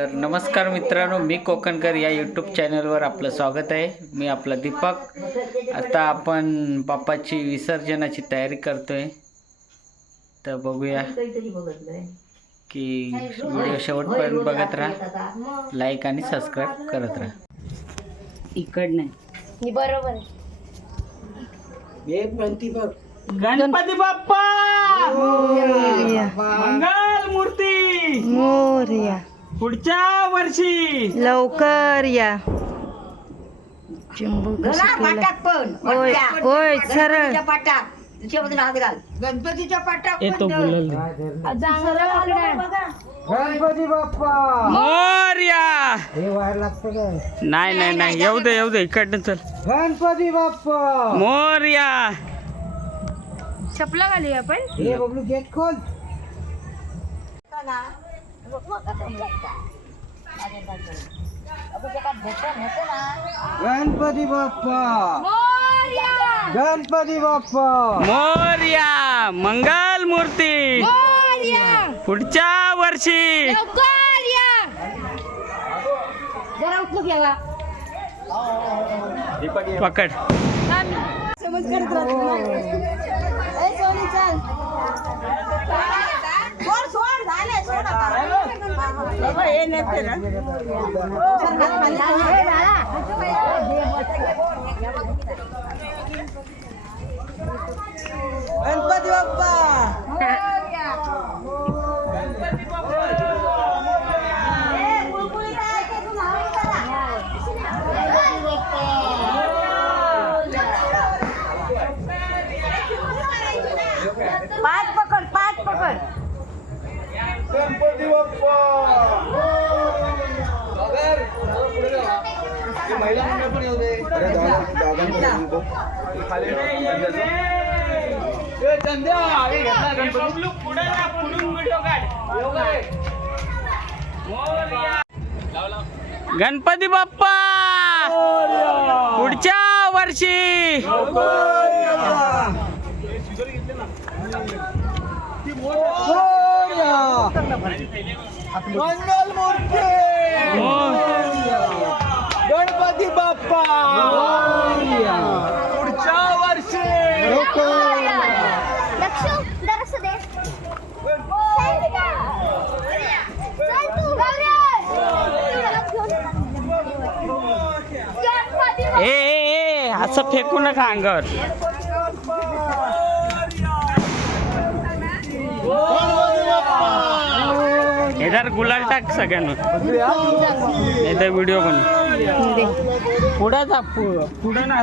तर नमस्कार मित्रांनो मी कोकणकर या यूट्यूब चॅनलवर आपलं स्वागत आहे. मी आपला दीपक. आता आपण बाप्पाची विसर्जनाची तयारी करतोय. तर बघूया की व्हिडिओ शेवटपर्यंत बघत राहा. लाईक आणि सबस्क्राईब करत राहा. इकडनं. बरोबर गणपती बाप्पा. मंगल मूर्ती मोरया. पुढच्या वर्षी. लवकर या. चिंबू कसं केलं? होय होय सरळ. गणपतीच्या पाटात. येतो बोलल गणपती बाप्पा. मोर्या हे व्हायला लागतं काय? नाही नाही नाही येऊ दे येऊ दे. इकडनं चल. गणपती बाप्पा. मोर्या चपला घाली आपण. हे बबलू गेट खोल. गणपती बाप्पा। गणपती बाप्पा। मोर्या मंगल मूर्ती। पुढच्या वर्षी। पकड. गणपती बाप्पा गणपती. बाप्पा! पुढच्या वर्षी! मंगल मूर्ती! गणपती बाप्पा! पुढच्या वर्षी! ए ए, ए असं फेकू नका अंगावर. हे जर गुलाल टाक सगळ्यांना नाही तर व्हिडिओ पण पुढे जा पुढे. ना.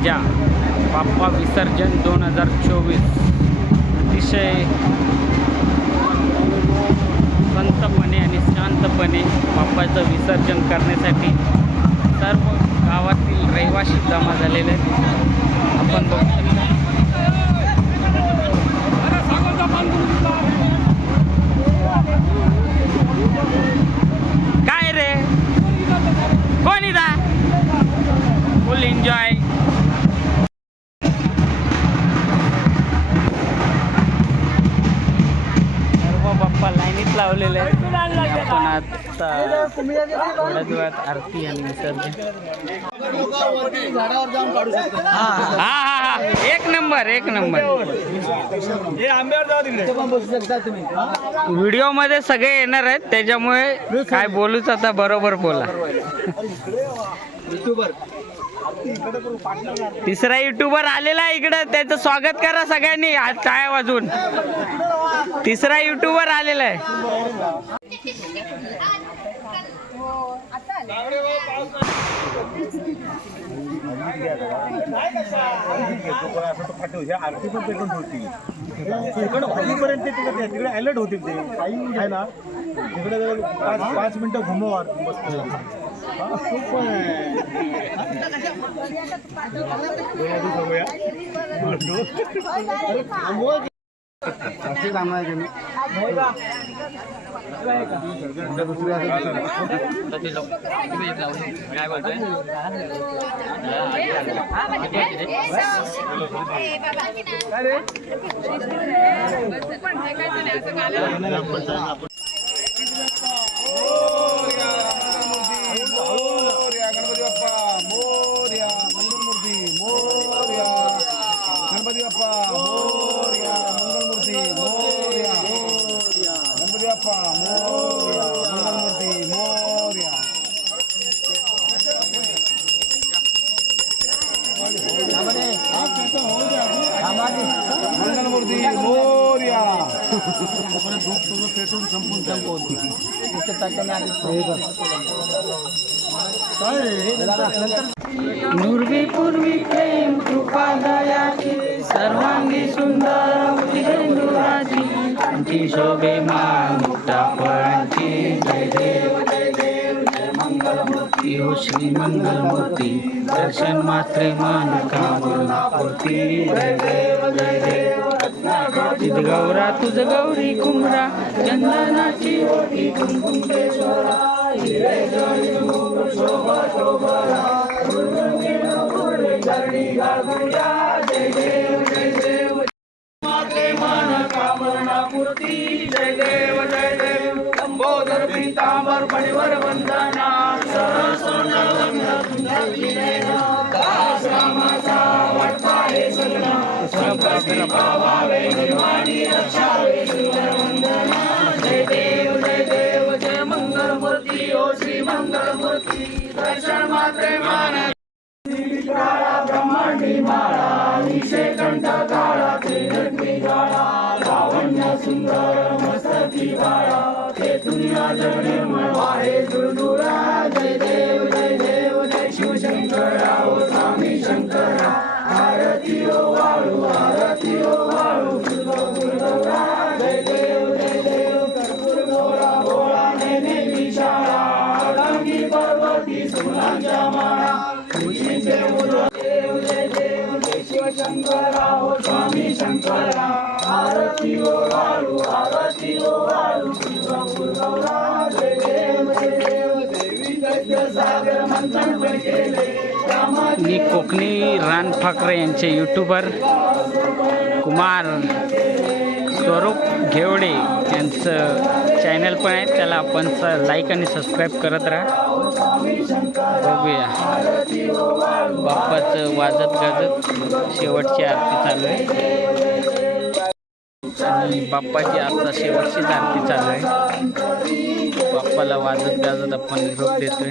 राजा बाप्पा विसर्जन दोन हजार चोवीस. अतिशय संतपणे आणि शांतपणे बाप्पाचं विसर्जन करण्यासाठी सर्व गावातील रहिवासी जमा झालेले आहेत. आपण बघतो थोड्याच वेळात आरती आणि विसर्जन झाडावर जाऊन काढू शकतो हा हा हा. एक नंबर एक नंबर. व्हिडिओमध्ये सगळे येणार आहेत त्याच्यामुळे काय बोलूच आता बरोबर बोला. युट्यूबर तिसरा युट्यूबर आलेला आहे इकडं त्याचं स्वागत करा सगळ्यांनी. आज टाळ्या वाजून? तिसरा युट्यूबर आलेला आहे. आरती पण पेटून ठेवतील तिकडे हॉलीपर्यंत तिकडे तिकडे अलर्ट होतील ते काही आहे ना तिकडे पाच पाच मिनिटं घुमवा मस्त खूप आहे. बघूया. अरे, थांबवा की. नुर्वी पूर्वी प्रेम कृपा दयाची सर्वांगी सुंदर सिंधुराची तुमची शोभे मान मुक्ता फळांची जय देव जय देव जय मंगलमूर्ती हो श्री मंगलमूर्ती। दर्शन मात्रे मान कामना पूर्ती जय देव जय देव। तुझ गौरा तुझ गौरी कुंभरा चंदनाची ओटी कुंकुम केशरा हिरे जळी शोभा शोभरा चरणी गागुया जय देव जय देव. माते कामना पूर्ती जय देव जय देव. लंबोदर पीतांबर वंदना Kampati Bawa Vedi Mani Raksha Konkani रान फाकरे यांचे यूट्यूबर कुमार स्वरूप घेवडे यांचं चॅनल पण आहे. त्याला आपण लाईक आणि सबस्क्राईब करत राहा. बघूया. बाप्पाचं वाजत गाजत शेवटची आरती चालू आहे. आणि बाप्पाची आता शेवटचीच आरती चालू आहे. बाप्पाला वाजत गाजत आपण निरोप देतोय.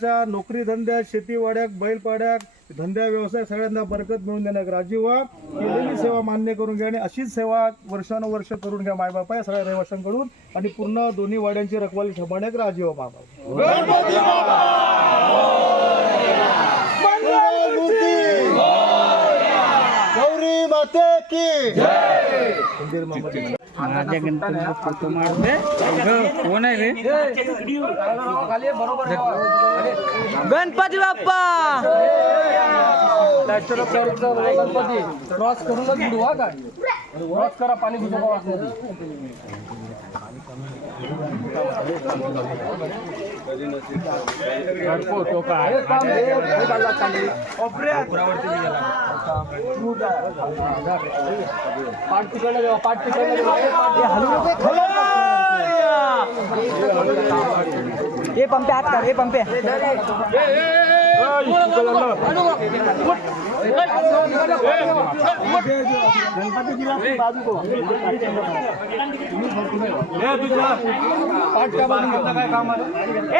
प्रत्येकाच्या नोकरी धंद्यात शेतीवाड्यात बैलपाड्यात धंद्या व्यवसाय सगळ्यांना बरकत मिळून देण्यात राजीवा केलेली सेवा मान्य करून घ्या आणि अशीच सेवा वर्षानुवर्ष करून घ्या मायबापा या सगळ्या रहिवाशांकडून. आणि पूर्ण दोन्ही वाड्यांची रखवाली ठेवण्यात राजीवा बाबा. गौरी माते की! माझ्या गणपतीचा फोटो मारते. अगं, कोण आहे रे गणपती बाप्पा! गणपती क्रॉस करूनच बुडवा काय क्रॉस करा पाणी बुडवा फोटो काय पाठ तिकडे जेव्हा पाठ तिकडे हे पंपे हात कर हे पंपे गणपतीजीला बाजू काय काम आहे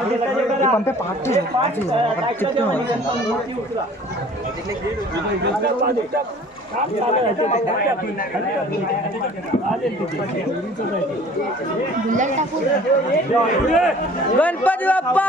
पंपे पाठी गणपती बाप्पा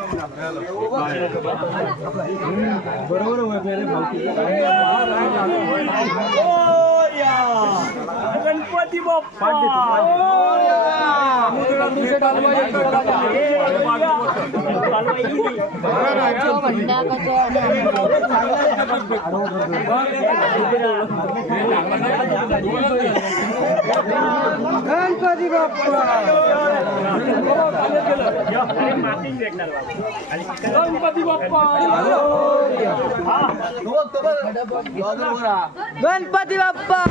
बरोबर ओळखले रे भावकी गणपती बाप्पा गणपती गणपती बाप्पा गणपती बाप्पा गणपती बाप्पा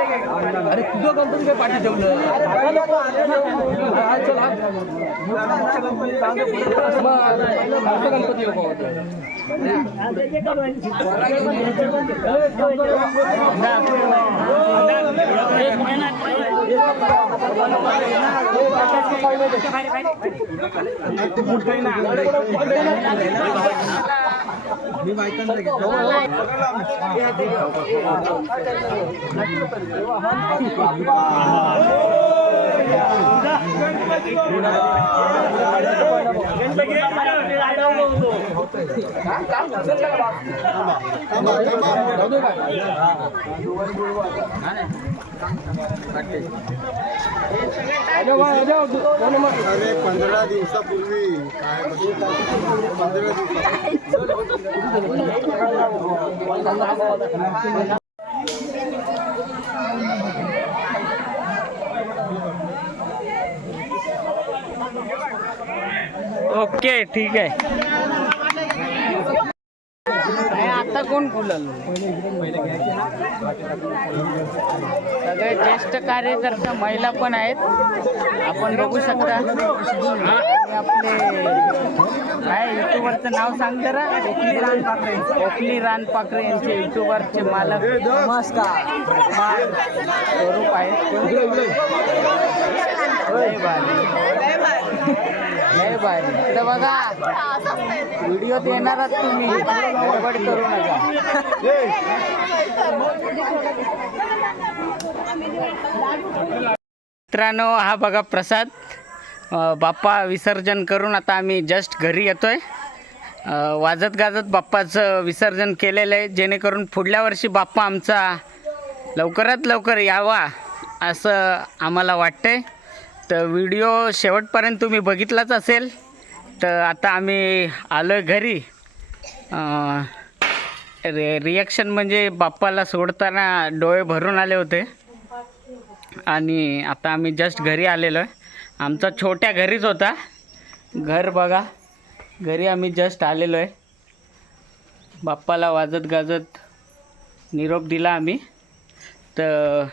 अरे तुझं कंपनी काय पाठी गणपती अरे वा, अरे वा, दोन नंबर. अरे पंधरा दिवसापूर्वी काय पंधरा दिवसा ओके ठीक आहे. आता कोण बोलल सगळे ज्येष्ठ कार्यकर्ता महिला पण आहेत. आपण बघू शकता. आपले काय युट्यूबरचं नाव सांग जरा. ओकली रान पाकरे ओकली रान पाकरे यांचे युट्यूबरचे मालक नमस्कार. स्वरूप आहे पाहिजे. इकडे बघा व्हिडिओत येणारात तुम्ही. गडबड करू नका. मित्रांनो हा बघा प्रसाद. बाप्पा विसर्जन करून आता आम्ही जस्ट घरी येतोय. वाजत गाजत बाप्पाचं विसर्जन केलेलं आहे. जेणेकरून पुढल्या वर्षी बाप्पा आमचा लवकरात लवकर यावा असं आम्हाला वाटतंय. तर व्हिडिओ शेवटपर्यंत तुम्ही बघितलाच असेल तर आता आम्ही आलो आहे घरी रे रिॲक्शन म्हणजे बाप्पाला सोडताना डोळे भरून आले होते. आणि आता आम्ही जस्ट घरी आलेलो आहे आमचा छोट्या घरीच होता. घर बघा घरी आम्ही जस्ट आलेलो आहे बाप्पाला वाजत गाजत निरोप दिला आम्ही. तर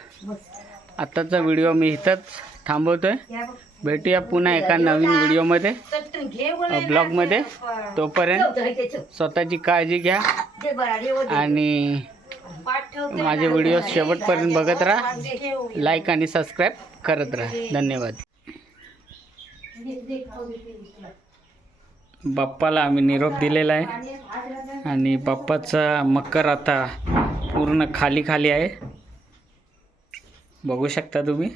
आत्ताचा व्हिडिओ मी इथंच थांबवतो आहे भेटूया पुन्हा एका नवीन व्हिडिओमध्ये. ब्लॉगमध्ये. तोपर्यंत स्वतःची काळजी घ्या. आणि माझे व्हिडिओ शेवटपर्यंत बघत राहा. लाईक आणि सबस्क्राईब करत राहा. धन्यवाद. बाप्पाला आम्ही निरोप दिलेला आहे. आणि बाप्पाचा मकर आता पूर्ण खाली खाली आहे. बघू शकता तुम्ही.